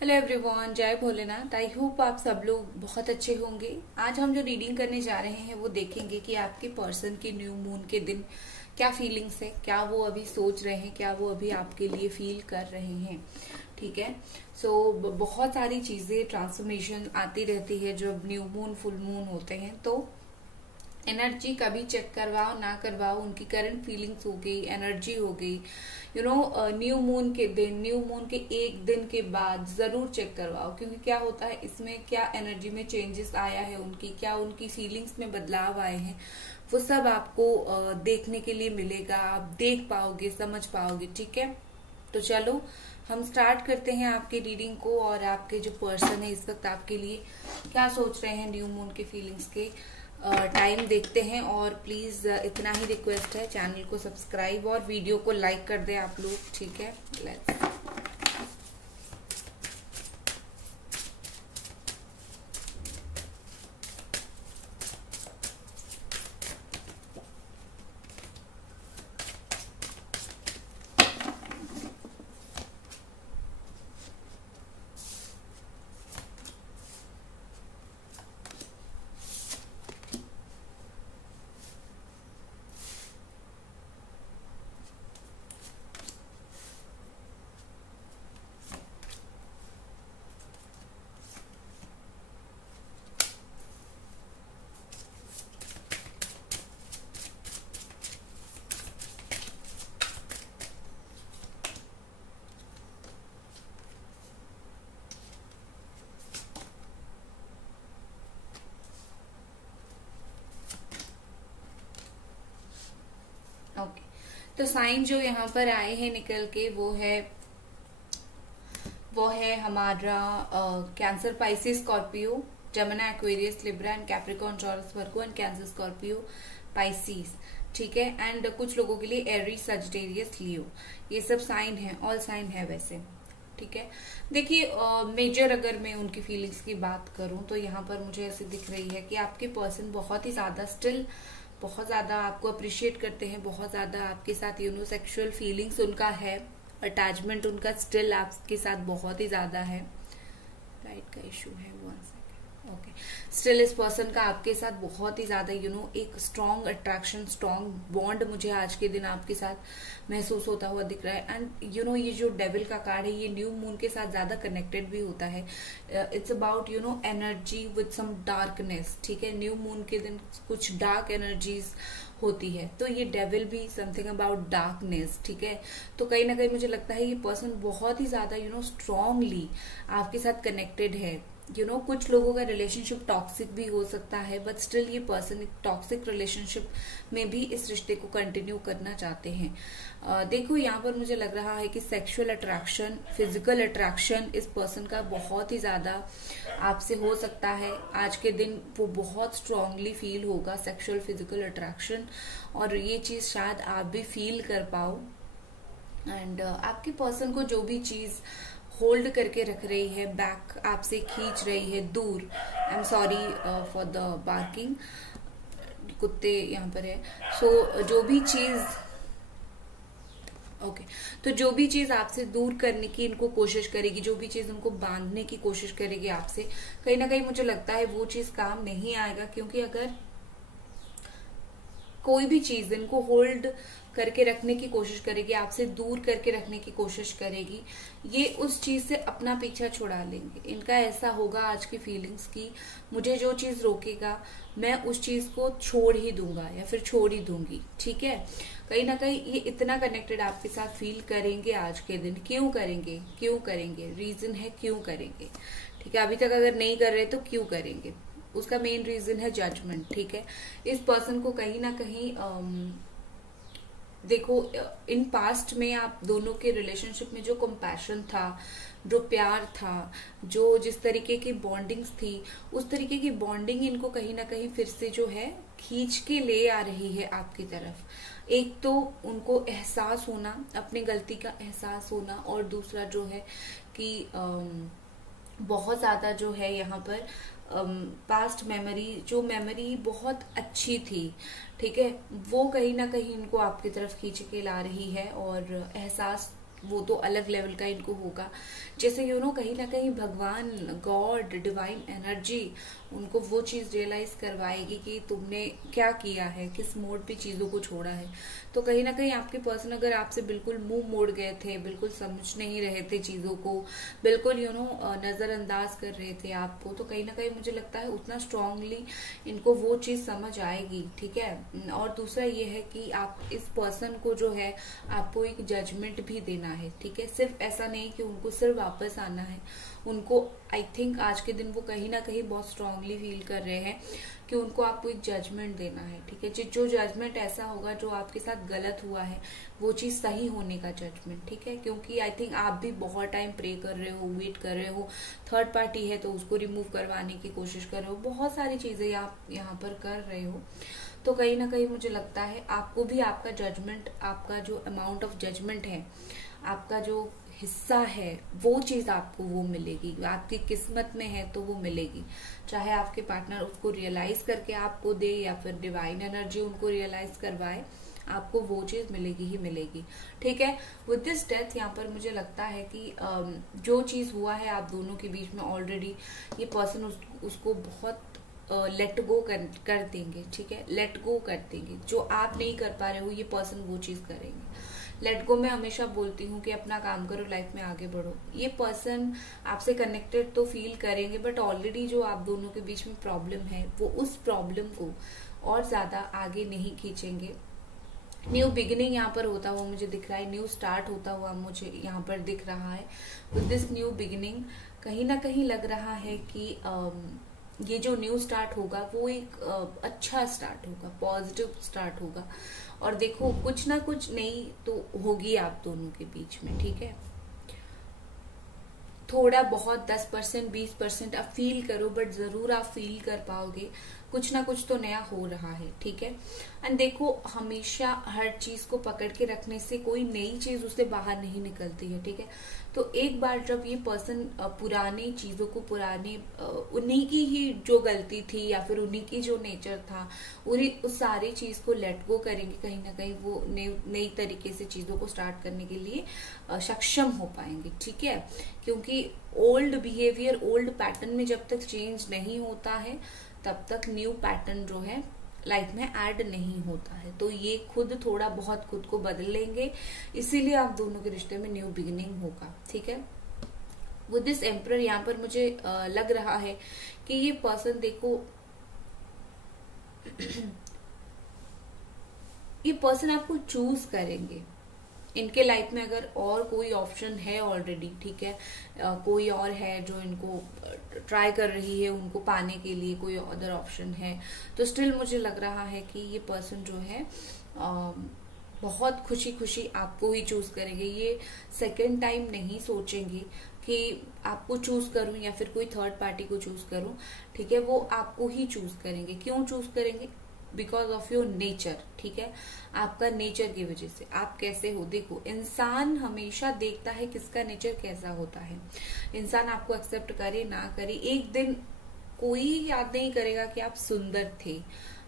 Hello everyone, जय Bholenath. I hope आप सब लोग बहुत अच्छे होंगे। आज हम जो रीडिंग करने जा रहे हैं वो देखेंगे कि आपके पर्सन की न्यू मून के दिन क्या फीलिंग्स है, क्या वो अभी सोच रहे हैं, क्या वो अभी आपके लिए फील कर रहे हैं। ठीक है। सो बहुत सारी चीजें ट्रांसफॉर्मेशन आती रहती है जब न्यू मून फुल मून होते हैं। तो एनर्जी कभी चेक करवाओ ना करवाओ, उनकी करंट फीलिंग्स हो गई, एनर्जी हो गई, न्यू मून के दिन, न्यू मून के एक दिन के बाद जरूर चेक करवाओ। क्योंकि क्या होता है इसमें, क्या एनर्जी में चेंजेस आया है उनकी, क्या उनकी फीलिंग्स में बदलाव आए हैं, वो सब आपको देखने के लिए मिलेगा। आप देख पाओगे, समझ पाओगे। ठीक है। तो चलो हम स्टार्ट करते हैं आपकी रीडिंग को। और आपके जो पर्सन है इस वक्त आपके लिए क्या सोच रहे हैं न्यू मून के फीलिंग्स के टाइम देखते हैं। और प्लीज इतना ही रिक्वेस्ट है, चैनल को सब्सक्राइब और वीडियो को लाइक कर दें आप लोग। ठीक है। Let's okay. तो साइन जो यहाँ पर आए हैं निकल के वो है हमारा cancer, Pisces, Scorpio, Jamuna, Aquarius, Libra and Capricorn, taurus, Virgo and cancer, Scorpio, Pisces. ठीक है। एंड कुछ लोगों के लिए एरीज, सजिटेरियस, लियो, ये सब साइन है। ऑल साइन है वैसे। ठीक है। देखिए मेजर अगर मैं उनकी फीलिंग्स की बात करूं तो यहाँ पर मुझे ऐसे दिख रही है कि आपके पर्सन बहुत ही ज्यादा स्टिल बहुत ज्यादा आपको अप्रिशिएट करते हैं, बहुत ज्यादा आपके साथ सेक्सुअल फीलिंग्स उनका है, अटैचमेंट उनका स्टिल आपके साथ बहुत ही ज्यादा है। राइट का इशू है, वन सेकेंड। ओके। स्टिल इस पर्सन का आपके साथ बहुत ही ज्यादा एक स्ट्रॉन्ग अट्रैक्शन, स्ट्रॉन्ग बॉन्ड मुझे आज के दिन आपके साथ महसूस होता हुआ दिख रहा है। एंड ये जो डेविल का कार्ड है ये न्यू मून के साथ ज्यादा कनेक्टेड भी होता है। It's about energy with some darkness. ठीक है। न्यू मून के दिन कुछ डार्क एनर्जीज होती है, तो ये डेविल भी समथिंग अबाउट डार्कनेस। ठीक है। तो कहीं ना कहीं मुझे लगता है ये पर्सन बहुत ही ज्यादा स्ट्रांगली आपके साथ कनेक्टेड है। कुछ लोगों का रिलेशनशिप टॉक्सिक भी हो सकता है, बट स्टिल ये पर्सन एक टॉक्सिक रिलेशनशिप में भी इस रिश्ते को कंटिन्यू करना चाहते हैं। देखो यहाँ पर मुझे लग रहा है कि सेक्सुअल अट्रैक्शन, फिजिकल अट्रैक्शन इस पर्सन का बहुत ही ज्यादा आपसे हो सकता है। आज के दिन वो बहुत स्ट्रांगली फील होगा सेक्सुअल फिजिकल अट्रैक्शन, और ये चीज शायद आप भी फील कर पाओ। एंड आपके पर्सन को जो भी चीज होल्ड करके रख रही है, बैक आपसे खींच रही है दूर, I am sorry for the barking, कुत्ते यहाँ पर है। सो जो भी चीज ओके तो जो भी चीज आपसे दूर करने की इनको कोशिश करेगी, जो भी चीज उनको बांधने की कोशिश करेगी आपसे, कहीं ना कहीं मुझे लगता है वो चीज काम नहीं आएगा। क्योंकि अगर कोई भी चीज इनको होल्ड करके रखने की कोशिश करेगी, आपसे दूर करके रखने की कोशिश करेगी, ये उस चीज से अपना पीछा छुड़ा लेंगे। इनका ऐसा होगा आज की फीलिंग्स की, मुझे जो चीज रोकेगा मैं उस चीज को छोड़ ही दूंगा या फिर छोड़ ही दूंगी। ठीक है। कहीं ना कहीं ये इतना कनेक्टेड आपके साथ फील करेंगे आज के दिन। क्यों करेंगे, क्यों करेंगे, रीजन है क्यों करेंगे। ठीक है। अभी तक अगर नहीं कर रहे तो क्यों करेंगे, उसका मेन रीजन है जजमेंट। ठीक है। इस पर्सन को कहीं ना कहीं देखो इन पास्ट में आप दोनों के रिलेशनशिप में जो कंपैशन था, जो प्यार था, जो जिस तरीके की बॉन्डिंग्स थी, उस तरीके की बॉन्डिंग इनको कहीं ना कहीं फिर से जो है खींच के ले आ रही है आपकी तरफ। एक तो उनको एहसास होना, अपनी गलती का एहसास होना, और दूसरा जो है कि बहुत ज्यादा जो है यहाँ पर पास्ट मेमोरी, जो मेमोरी बहुत अच्छी थी, ठीक है, वो कहीं ना कहीं इनको आपकी तरफ खींच के ला रही है। और एहसास वो तो अलग लेवल का इनको होगा। जैसे कहीं ना कहीं भगवान, गॉड, डिवाइन एनर्जी उनको वो चीज रियलाइज करवाएगी कि तुमने क्या किया है, किस मोड पे चीजों को छोड़ा है। तो कहीं ना कहीं आपके पर्सन अगर आपसे बिल्कुल मुंह मोड़ गए थे, बिल्कुल समझ नहीं रहे थे चीजों को, बिल्कुल नजरअंदाज कर रहे थे आपको, तो कहीं ना कहीं मुझे लगता है उतना स्ट्रांगली इनको वो चीज समझ आएगी। ठीक है। और दूसरा ये है कि आप इस पर्सन को जो है आपको एक जजमेंट भी देना है। ठीक है। सिर्फ ऐसा नहीं कि उनको सिर्फ वापस आना है, उनको आई थिंक आज के दिन वो कहीं ना कहीं बहुत स्ट्रांगली फील कर रहे हैं कि उनको आपको एक जजमेंट देना है। ठीक है। जो जजमेंट ऐसा होगा जो आपके साथ गलत हुआ है, वो चीज सही होने का जजमेंट। ठीक है। क्योंकि आई थिंक आप भी बहुत टाइम प्रे कर रहे हो, वेट कर रहे हो, थर्ड पार्टी है तो उसको रिमूव करवाने की कोशिश कर रहे हो, बहुत सारी चीजें आप यहाँ पर कर रहे हो। तो कहीं ना कहीं मुझे लगता है आपको भी आपका जजमेंट, आपका जो अमाउंट ऑफ जजमेंट है, आपका जो हिस्सा है, वो चीज आपको वो मिलेगी, आपकी किस्मत में है तो वो मिलेगी। चाहे आपके पार्टनर उसको रियलाइज करके आपको दे या फिर डिवाइन एनर्जी उनको रियलाइज करवाए, आपको वो चीज मिलेगी ही मिलेगी। ठीक है। विद दिस डेथ यहाँ पर मुझे लगता है कि जो चीज हुआ है आप दोनों के बीच में ऑलरेडी, ये पर्सन उसको बहुत लेट गो कर देंगे। ठीक है। लेट गो कर देंगे। जो आप नहीं कर पा रहे हो ये पर्सन वो चीज करेंगे। लेट गो मैं हमेशा बोलती हूँ कि अपना काम करो, लाइफ में आगे बढ़ो। ये पर्सन आपसे कनेक्टेड तो फील करेंगे, बट ऑलरेडी जो आप दोनों के बीच में प्रॉब्लम है वो उस प्रॉब्लम को और ज्यादा आगे नहीं खींचेंगे। न्यू बिगिनिंग यहाँ पर होता हुआ मुझे दिख रहा है, न्यू स्टार्ट होता हुआ मुझे यहाँ पर दिख रहा है। विद दिस न्यू बिगिनिंग कहीं ना कहीं लग रहा है कि ये जो न्यू स्टार्ट होगा वो एक अच्छा स्टार्ट होगा, पॉजिटिव स्टार्ट होगा। और देखो कुछ ना कुछ नई तो होगी आप दोनों के बीच में। ठीक है। थोड़ा बहुत 10% 20% आप फील करो, बट जरूर आप फील कर पाओगे कुछ ना कुछ तो नया हो रहा है। ठीक है। एंड देखो हमेशा हर चीज को पकड़ के रखने से कोई नई चीज उससे बाहर नहीं निकलती है। ठीक है। तो एक बार जब ये पर्सन पुरानी चीजों को, पुराने उन्हीं की ही जो गलती थी या फिर उन्हीं की जो नेचर था, उस सारी चीज को लेट गो करेंगे, कहीं ना कहीं वो नई तरीके से चीजों को स्टार्ट करने के लिए सक्षम हो पाएंगे। ठीक है। क्योंकि ओल्ड बिहेवियर, ओल्ड पैटर्न में जब तक चेंज नहीं होता है तब तक न्यू पैटर्न जो है लाइफ में ऐड नहीं होता है। तो ये खुद थोड़ा बहुत खुद को बदल लेंगे, इसीलिए आप दोनों के रिश्ते में न्यू बिगिनिंग होगा। ठीक है। विद दिस एम्परर यहाँ पर मुझे लग रहा है कि ये पर्सन देखो ये पर्सन आपको चूज करेंगे। इनके लाइफ में अगर और कोई ऑप्शन है ऑलरेडी, ठीक है, कोई और है जो इनको ट्राई कर रही है, उनको पाने के लिए कोई अदर ऑप्शन है, तो स्टिल मुझे लग रहा है कि ये पर्सन जो है बहुत खुशी खुशी आपको ही चूज करेंगे। ये सेकंड टाइम नहीं सोचेंगे कि आपको चूज करूं या फिर कोई थर्ड पार्टी को चूज करूं। ठीक है। वो आपको ही चूज करेंगे। क्यों चूज करेंगे? Because of your nature. ठीक है। आपका नेचर की वजह से, आप कैसे हो। देखो इंसान हमेशा देखता है किसका नेचर कैसा होता है। इंसान आपको एक्सेप्ट करे ना करे, एक दिन कोई याद नहीं करेगा कि आप सुंदर थे,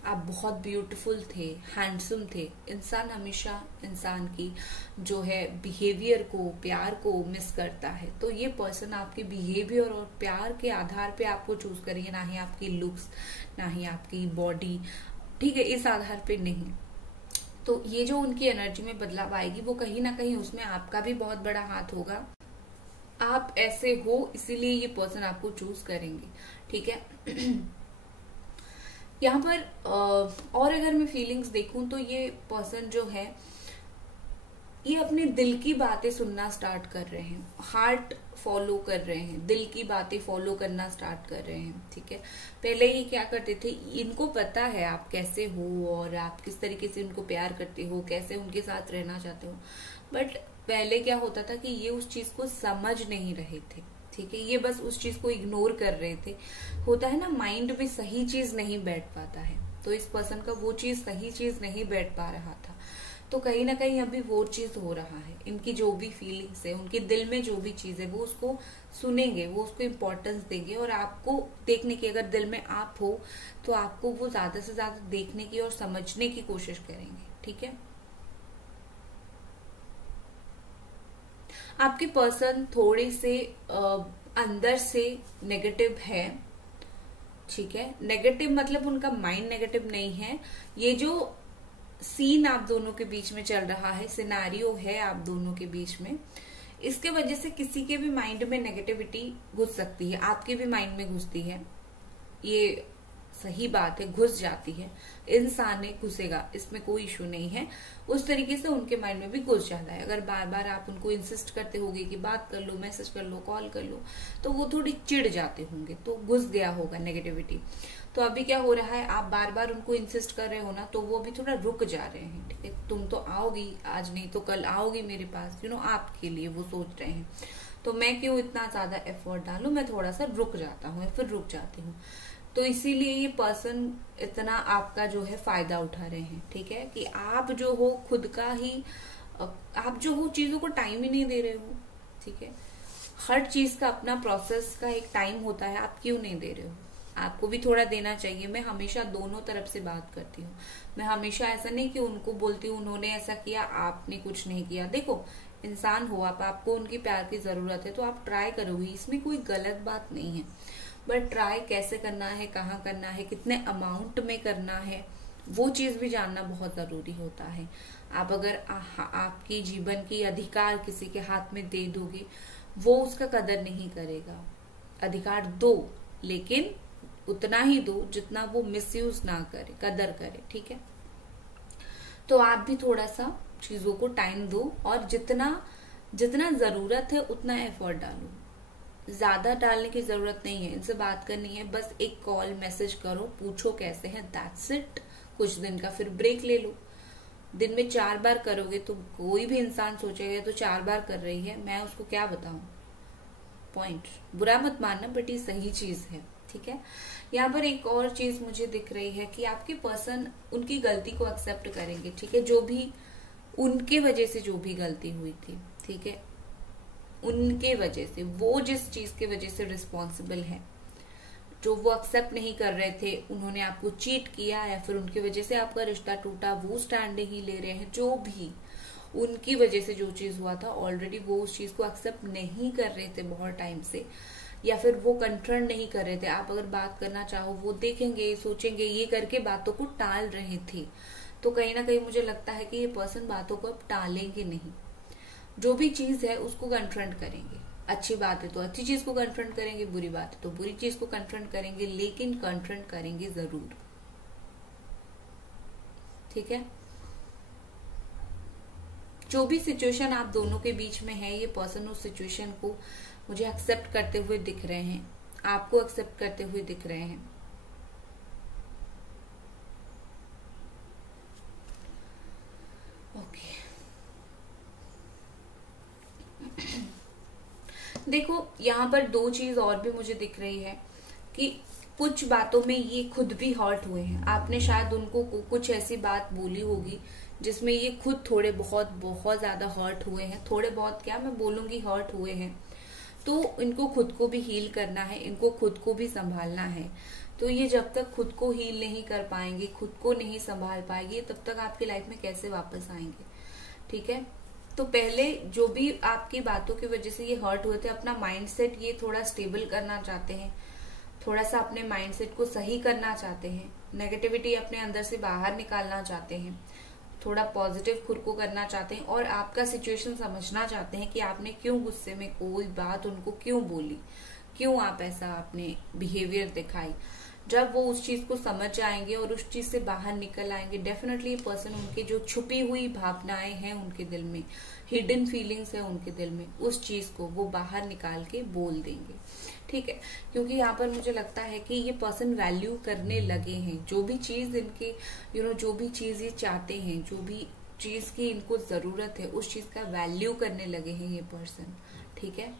आप बहुत ब्यूटीफुल थे, हैंडसम थे। इंसान हमेशा इंसान की जो है बिहेवियर को, प्यार को मिस करता है। तो ये पर्सन आपके बिहेवियर और प्यार के आधार पे आपको चूज करेंगे, ना ही आपकी लुक्स, ना ही आपकी बॉडी। ठीक है। इस आधार पे नहीं। तो ये जो उनकी एनर्जी में बदलाव आएगी वो कहीं ना कहीं उसमें आपका भी बहुत बड़ा हाथ होगा। आप ऐसे हो इसीलिए ये पर्सन आपको चूज करेंगे। ठीक है। यहाँ पर और अगर मैं फीलिंग्स देखूं तो ये पर्सन जो है ये अपने दिल की बातें सुनना स्टार्ट कर रहे हैं, हार्ट फॉलो कर रहे हैं, दिल की बातें फॉलो करना स्टार्ट कर रहे हैं। ठीक है। पहले ये क्या करते थे, इनको पता है आप कैसे हो और आप किस तरीके से उनको प्यार करते हो, कैसे उनके साथ रहना चाहते हो, बट पहले क्या होता था कि ये उस चीज को समझ नहीं रहे थे। ठीक है। ये बस उस चीज को इग्नोर कर रहे थे। होता है ना, माइंड में सही चीज नहीं बैठ पाता है, तो इस पर्सन का वो चीज, सही चीज नहीं बैठ पा रहा था। तो कहीं ना कहीं अभी वो चीज हो रहा है। इनकी जो भी फीलिंग्स है, उनके दिल में जो भी चीज है, वो उसको सुनेंगे, वो उसको इम्पोर्टेंस देंगे। और आपको देखने की, अगर दिल में आप हो तो आपको वो ज्यादा से ज्यादा देखने की और समझने की कोशिश करेंगे। ठीक है। आपके पर्सन थोड़े से अंदर से नेगेटिव है, ठीक है। नेगेटिव मतलब उनका माइंड नेगेटिव नहीं है, ये जो सीन आप दोनों के बीच में चल रहा है, सिनारियो है आप दोनों के बीच में, इसके वजह से किसी के भी माइंड में नेगेटिविटी घुस सकती है, आपके भी माइंड में घुसती है, ये सही बात है, घुस जाती है, इंसान है घुसेगा, इसमें कोई इशू नहीं है। उस तरीके से उनके माइंड में भी घुस जाता है। अगर बार बार आप उनको इंसिस्ट करते होगे कि बात कर लो, मैसेज कर लो, कॉल कर लो, तो वो थोड़ी चिढ़ जाते होंगे, तो घुस गया होगा नेगेटिविटी। तो अभी क्या हो रहा है, आप बार बार उनको इंसिस्ट कर रहे हो ना, तो वो अभी थोड़ा रुक जा रहे हैं, ठीक है। तुम तो आओगी, आज नहीं तो कल आओगी मेरे पास, आपके लिए वो सोच रहे हैं, तो मैं क्यों इतना ज्यादा एफर्ट डालूं, मैं थोड़ा सा रुक जाता हूँ या फिर रुक जाती हूँ। तो इसीलिए ये पर्सन इतना आपका जो है फायदा उठा रहे हैं, ठीक है, कि आप जो हो खुद का ही, आप जो हो चीजों को टाइम ही नहीं दे रहे हो, ठीक है। हर चीज का अपना प्रोसेस का एक टाइम होता है, आप क्यों नहीं दे रहे हो, आपको भी थोड़ा देना चाहिए। मैं हमेशा दोनों तरफ से बात करती हूँ, मैं हमेशा ऐसा नहीं कि उनको बोलती हूँ उन्होंने ऐसा किया आपने कुछ नहीं किया। देखो इंसान हो आप, आपको उनकी प्यार की जरूरत है तो आप ट्राई करोगे, इसमें कोई गलत बात नहीं है, बट ट्राई कैसे करना है, कहाँ करना है, कितने अमाउंट में करना है, वो चीज भी जानना बहुत जरूरी होता है। आप अगर आपकी जीवन की अधिकार किसी के हाथ में दे दोगे, वो उसका कदर नहीं करेगा। अधिकार दो, लेकिन उतना ही दो जितना वो मिसयूज ना करे, कदर करे, ठीक है। तो आप भी थोड़ा सा चीजों को टाइम दो, और जितना जितना जरूरत है उतना एफर्ट डालो, ज्यादा डालने की जरूरत नहीं है। इनसे बात करनी है, बस एक कॉल मैसेज करो, पूछो कैसे हैं, दैट्स इट। कुछ दिन का फिर ब्रेक ले लो। दिन में 4 बार करोगे तो कोई भी इंसान सोचेगा तो 4 बार कर रही है, मैं उसको क्या बताऊं। पॉइंट बुरा मत मानना, बट ये सही चीज है, ठीक है। यहाँ पर एक और चीज मुझे दिख रही है कि आपके पर्सन उनकी गलती को एक्सेप्ट करेंगे, ठीक है। जो भी उनके वजह से जो भी गलती हुई थी, ठीक है, उनके वजह से, वो जिस चीज के वजह से रिस्पॉन्सिबल है, जो वो एक्सेप्ट नहीं कर रहे थे, उन्होंने आपको चीट किया या फिर उनकी वजह से आपका रिश्ता टूटा, वो स्टैंड नहीं ले रहे हैं, जो भी उनकी वजह से जो चीज हुआ था, ऑलरेडी वो उस चीज को एक्सेप्ट नहीं कर रहे थे बहुत टाइम से, या फिर वो कंफ्रंट नहीं कर रहे थे। आप अगर बात करना चाहो, वो देखेंगे, सोचेंगे, ये करके बातों को टाल रहे थे। तो कहीं ना कहीं मुझे लगता है कि ये पर्सन बातों को अब टालेंगे नहीं, जो भी चीज है उसको कन्फ्रंट करेंगे। अच्छी बात है तो अच्छी चीज को कन्फ्रंट करेंगे, बुरी बात है तो बुरी चीज को कन्फ्रंट करेंगे, लेकिन कन्फ्रंट करेंगे जरूर, ठीक है। जो भी सिचुएशन आप दोनों के बीच में है, ये पर्सन उस सिचुएशन को मुझे एक्सेप्ट करते हुए दिख रहे हैं, आपको एक्सेप्ट करते हुए दिख रहे हैं। ओके देखो यहाँ पर 2 चीज और भी मुझे दिख रही है कि कुछ बातों में ये खुद भी हर्ट हुए हैं। आपने शायद उनको कुछ ऐसी बात बोली होगी जिसमें ये खुद थोड़े बहुत ज्यादा हर्ट हुए हैं। थोड़े बहुत क्या मैं बोलूंगी, हर्ट हुए हैं। तो इनको खुद को भी हील करना है, इनको खुद को भी संभालना है। तो ये जब तक खुद को हील नहीं कर पाएंगे, खुद को नहीं संभाल पाएंगे, तब तक आपकी लाइफ में कैसे वापस आएंगे, ठीक है। तो पहले जो भी आपकी बातों की वजह से ये हर्ट हुए थे, अपना माइंडसेट ये थोड़ा स्टेबल करना चाहते हैं, थोड़ा सा अपने माइंडसेट को सही करना चाहते हैं, नेगेटिविटी अपने अंदर से बाहर निकालना चाहते हैं, थोड़ा पॉजिटिव खुद को करना चाहते हैं, और आपका सिचुएशन समझना चाहते हैं कि आपने क्यों गुस्से में कोई बात उनको क्यों बोली, क्यों आप ऐसा आपने बिहेवियर दिखाई। जब वो उस चीज को समझ जाएंगे और उस चीज से बाहर निकल आएंगे, डेफिनेटली पर्सन उनके जो छुपी हुई भावनाएं हैं उनके दिल में, हिडन फीलिंग्स है उनके दिल में, उस चीज को वो बाहर निकाल के बोल देंगे, ठीक है। क्योंकि यहाँ पर मुझे लगता है कि ये पर्सन वैल्यू करने लगे हैं, जो भी चीज इनके जो भी चीज ये चाहते हैं, जो भी चीज की इनको जरूरत है, उस चीज का वैल्यू करने लगे हैं ये पर्सन, ठीक है।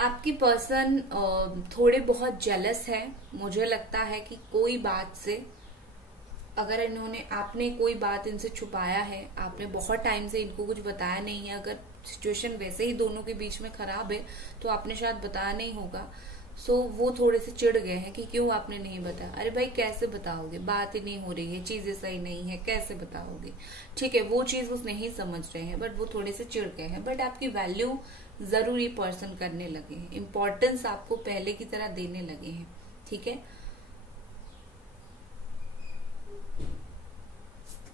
आपकी पर्सन थोड़े बहुत जेलस है। मुझे लगता है कि कोई बात से, अगर इन्होंने, आपने कोई बात इनसे छुपाया है, आपने बहुत टाइम से इनको कुछ बताया नहीं है, अगर सिचुएशन वैसे ही दोनों के बीच में खराब है तो आपने शायद बताया नहीं होगा। सो वो थोड़े से चिढ़ गए हैं कि क्यों आपने नहीं बताया। अरे भाई कैसे बताओगे, बात ही नहीं हो रही है, चीजें सही नहीं है, कैसे बताओगे। ठीक है, वो चीज वो नहीं समझ रहे हैं, बट वो थोड़े से चिढ़ गए हैं, बट आपकी वैल्यू जरूर ये पर्सन करने लगे हैं, इम्पोर्टेंस आपको पहले की तरह देने लगे हैं। ठीक है,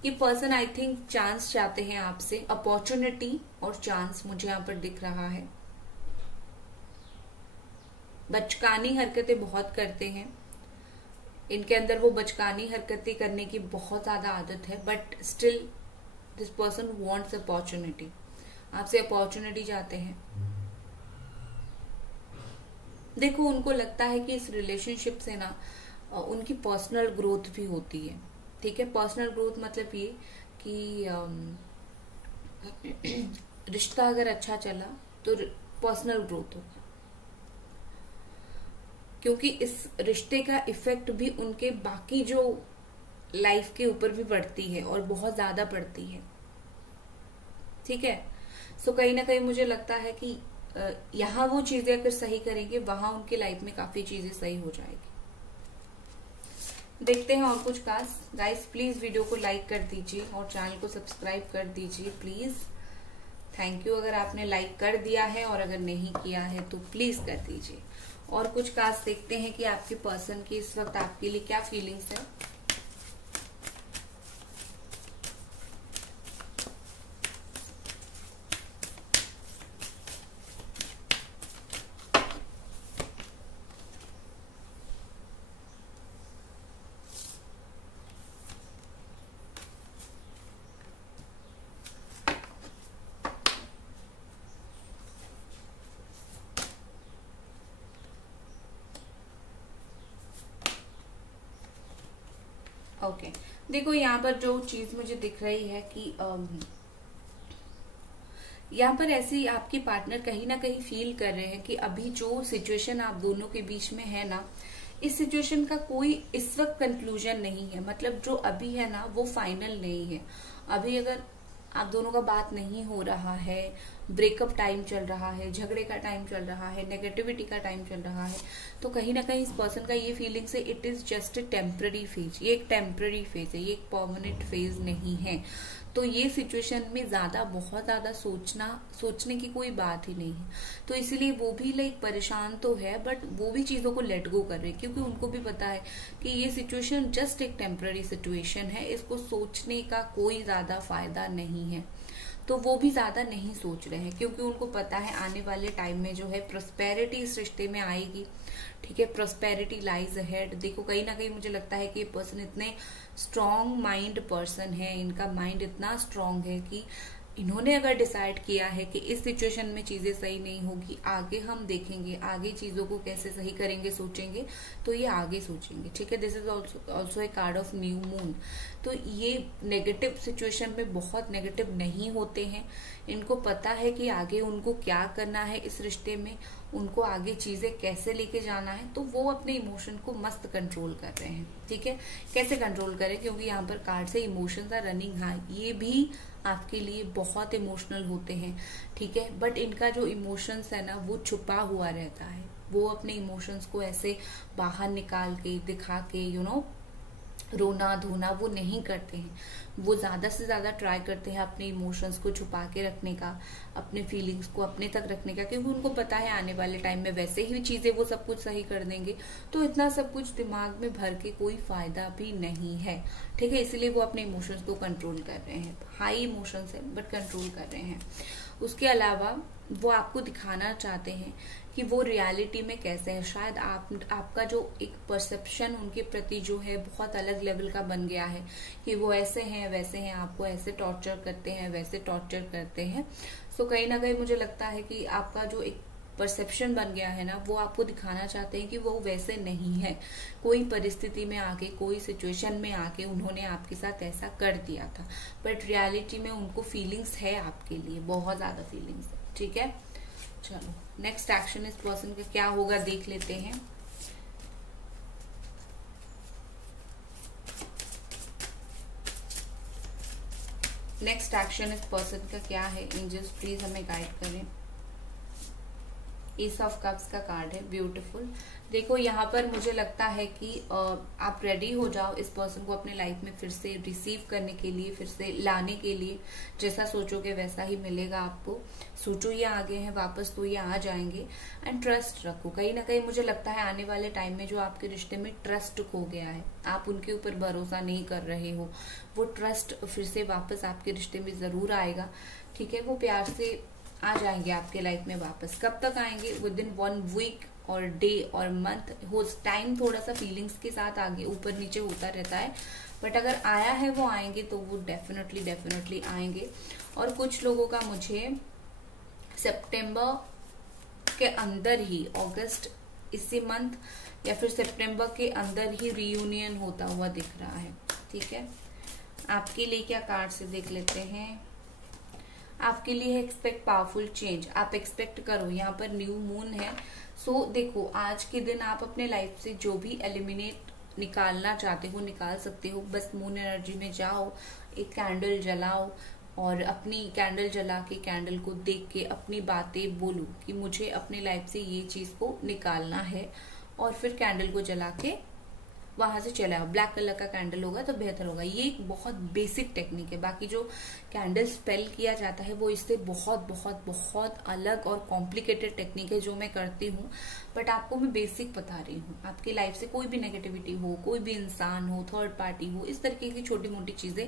ये पर्सन आई थिंक चांस चाहते हैं आपसे, अपॉर्चुनिटी और चांस मुझे यहाँ पर दिख रहा है। बचकानी हरकतें बहुत करते हैं, इनके अंदर वो बचकानी हरकतें करने की बहुत ज्यादा आदत है, but still this person wants opportunity, आपसे अपॉर्चुनिटी चाहते हैं। देखो उनको लगता है कि इस रिलेशनशिप से ना उनकी पर्सनल ग्रोथ भी होती है। ठीक है, पर्सनल ग्रोथ मतलब ये कि रिश्ता अगर अच्छा चला तो पर्सनल ग्रोथ होगा, क्योंकि इस रिश्ते का इफेक्ट भी उनके बाकी जो लाइफ के ऊपर भी पड़ती है और बहुत ज्यादा पड़ती है। ठीक है, सो कहीं ना कहीं मुझे लगता है कि यहाँ वो चीजें अगर सही करेंगे, वहां उनकी लाइफ में काफी चीजें सही हो जाएगी। देखते हैं और कुछ खास। गाइस प्लीज वीडियो को लाइक कर दीजिए और चैनल को सब्सक्राइब कर दीजिए प्लीज। थैंक यू अगर आपने लाइक कर दिया है, और अगर नहीं किया है तो प्लीज कर दीजिए। और कुछ खास देखते हैं कि आपके पर्सन की इस वक्त आपके लिए क्या फीलिंग्स है। ओके, देखो यहाँ पर जो चीज मुझे दिख रही है कि यहाँ पर ऐसी आपकी पार्टनर कहीं ना कहीं फील कर रहे हैं कि अभी जो सिचुएशन आप दोनों के बीच में है ना, इस सिचुएशन का कोई इस वक्त कंक्लूजन नहीं है। मतलब जो अभी है ना वो फाइनल नहीं है। अभी अगर आप दोनों का बात नहीं हो रहा है, ब्रेकअप टाइम चल रहा है, झगड़े का टाइम चल रहा है, नेगेटिविटी का टाइम चल रहा है, तो कहीं ना कहीं इस पर्सन का ये फीलिंग्स है it is just a temporary phase. ये एक टेम्पररी फेज है, ये एक परमानेंट फेज नहीं है। तो ये सिचुएशन में ज्यादा बहुत ज्यादा सोचने की कोई बात ही नहीं है। तो इसीलिए वो भी लाइक परेशान तो है, बट वो भी चीजों को लेट गो कर रहे हैं, क्योंकि उनको भी पता है कि ये सिचुएशन जस्ट एक टेम्पररी सिचुएशन है, इसको सोचने का कोई ज्यादा फायदा नहीं है। तो वो भी ज्यादा नहीं सोच रहे हैं, क्योंकि उनको पता है आने वाले टाइम में जो है प्रोस्पेरिटी इस रिश्ते में आएगी। ठीक है, प्रोस्पेरिटी लाइज अहेड। देखो कहीं ना कहीं मुझे लगता है कि ये पर्सन इतने स्ट्रॉन्ग माइंड पर्सन है, इनका माइंड इतना स्ट्रॉन्ग है कि इन्होंने अगर डिसाइड किया है कि इस सिचुएशन में चीजें सही नहीं होगी, आगे हम देखेंगे, आगे चीजों को कैसे सही करेंगे सोचेंगे, तो ये आगे सोचेंगे। ठीक है, this is also a card of new moon. तो ये नेगेटिव सिचुएशन में बहुत नेगेटिव नहीं होते हैं। इनको पता है कि आगे उनको क्या करना है इस रिश्ते में, उनको आगे चीजें कैसे लेके जाना है, तो वो अपने इमोशन को मस्त कंट्रोल कर रहे हैं। ठीक है, कैसे कंट्रोल करें, क्योंकि यहाँ पर कार्ड से इमोशंस आर रनिंग हाई। ये भी आपके लिए बहुत इमोशनल होते हैं। ठीक है, बट इनका जो इमोशंस है ना वो छुपा हुआ रहता है। वो अपने इमोशंस को ऐसे बाहर निकाल के दिखा के रोना धोना वो नहीं करते हैं। वो ज्यादा से ज्यादा ट्राई करते हैं अपने इमोशंस को छुपा के रखने का, अपने फीलिंग्स को अपने तक रखने का, क्योंकि उनको पता है आने वाले टाइम में वैसे ही चीजें वो सब कुछ सही कर देंगे। तो इतना सब कुछ दिमाग में भर के कोई फायदा भी नहीं है। ठीक है, इसलिए वो अपने इमोशंस को कंट्रोल कर रहे हैं। हाई इमोशंस है बट कंट्रोल कर रहे हैं। उसके अलावा वो आपको दिखाना चाहते हैं कि वो रियलिटी में कैसे है। शायद आपका जो एक परसेप्शन उनके प्रति जो है बहुत अलग लेवल का बन गया है कि वो ऐसे हैं वैसे हैं, आपको ऐसे टॉर्चर करते हैं वैसे टॉर्चर करते हैं। सो कहीं ना कहीं मुझे लगता है कि आपका जो एक परसेप्शन बन गया है ना, वो आपको दिखाना चाहते हैं कि वो वैसे नहीं है। कोई परिस्थिति में आके, कोई सिचुएशन में आके उन्होंने आपके साथ ऐसा कर दिया था, बट रियलिटी में उनको फीलिंग्स है आपके लिए, बहुत ज्यादा फीलिंग्स है। ठीक है, चलो नेक्स्ट एक्शन इस पर्सन का क्या होगा देख लेते हैं। नेक्स्ट एक्शन इस पर्सन का क्या है, एंजल्स प्लीज हमें गाइड करें। एस ऑफ कप्स का कार्ड है, ब्यूटीफुल। देखो यहाँ पर मुझे लगता है कि आप रेडी हो जाओ इस पर्सन को अपने लाइफ में फिर से रिसीव करने के लिए, फिर से लाने के लिए। जैसा सोचोगे वैसा ही मिलेगा आपको। सोचो ये आगे हैं वापस तो ये आ जाएंगे। एंड ट्रस्ट रखो, कहीं ना कहीं मुझे लगता है आने वाले टाइम में जो आपके रिश्ते में ट्रस्ट खो गया है, आप उनके ऊपर भरोसा नहीं कर रहे हो, वो ट्रस्ट फिर से वापस आपके रिश्ते में जरूर आएगा। ठीक है, वो प्यार से आ जाएंगे आपके लाइफ में वापस। कब तक आएंगे? विद इन 1 वीक और डे और मंथ हो। टाइम थोड़ा सा फीलिंग्स के साथ आगे ऊपर नीचे होता रहता है, बट अगर आया है वो आएंगे तो वो डेफिनेटली आएंगे। और कुछ लोगों का मुझे सितंबर के अंदर ही, अगस्त इसी मंथ या फिर सितंबर के अंदर ही रियूनियन होता हुआ दिख रहा है। ठीक है, आपके लिए क्या कार्ड से देख लेते हैं। आपके लिए एक्सपेक्ट पावरफुल चेंज, आप एक्सपेक्ट करो। यहाँ पर न्यू मून है। सो देखो आज के दिन आप अपने लाइफ से जो भी एलिमिनेट निकालना चाहते हो निकाल सकते हो। बस मून एनर्जी में जाओ, एक कैंडल जलाओ और अपनी कैंडल जला के, कैंडल को देख के अपनी बातें बोलो कि मुझे अपने लाइफ से ये चीज को निकालना है, और फिर कैंडल को जला के वहां से चला आओ। ब्लैक कलर का कैंडल होगा तो बेहतर होगा। ये एक बहुत बेसिक टेक्निक है। बाकी जो कैंडल स्पेल किया जाता है वो इससे बहुत अलग और कॉम्प्लिकेटेड टेक्निक है जो मैं करती हूँ, बट आपको मैं बेसिक बता रही हूँ। आपकी लाइफ से कोई भी नेगेटिविटी हो, कोई भी इंसान हो, थर्ड पार्टी हो, इस तरीके की छोटी मोटी चीजें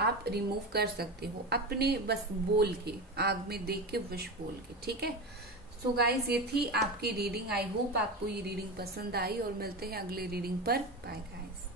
आप रिमूव कर सकते हो अपने बस बोल के, आग में देख के, विश बोल के। ठीक है, सो गाइज ये थी आपकी रीडिंग। आई होप आपको ये रीडिंग पसंद आई और मिलते हैं अगले रीडिंग पर। Bye guys.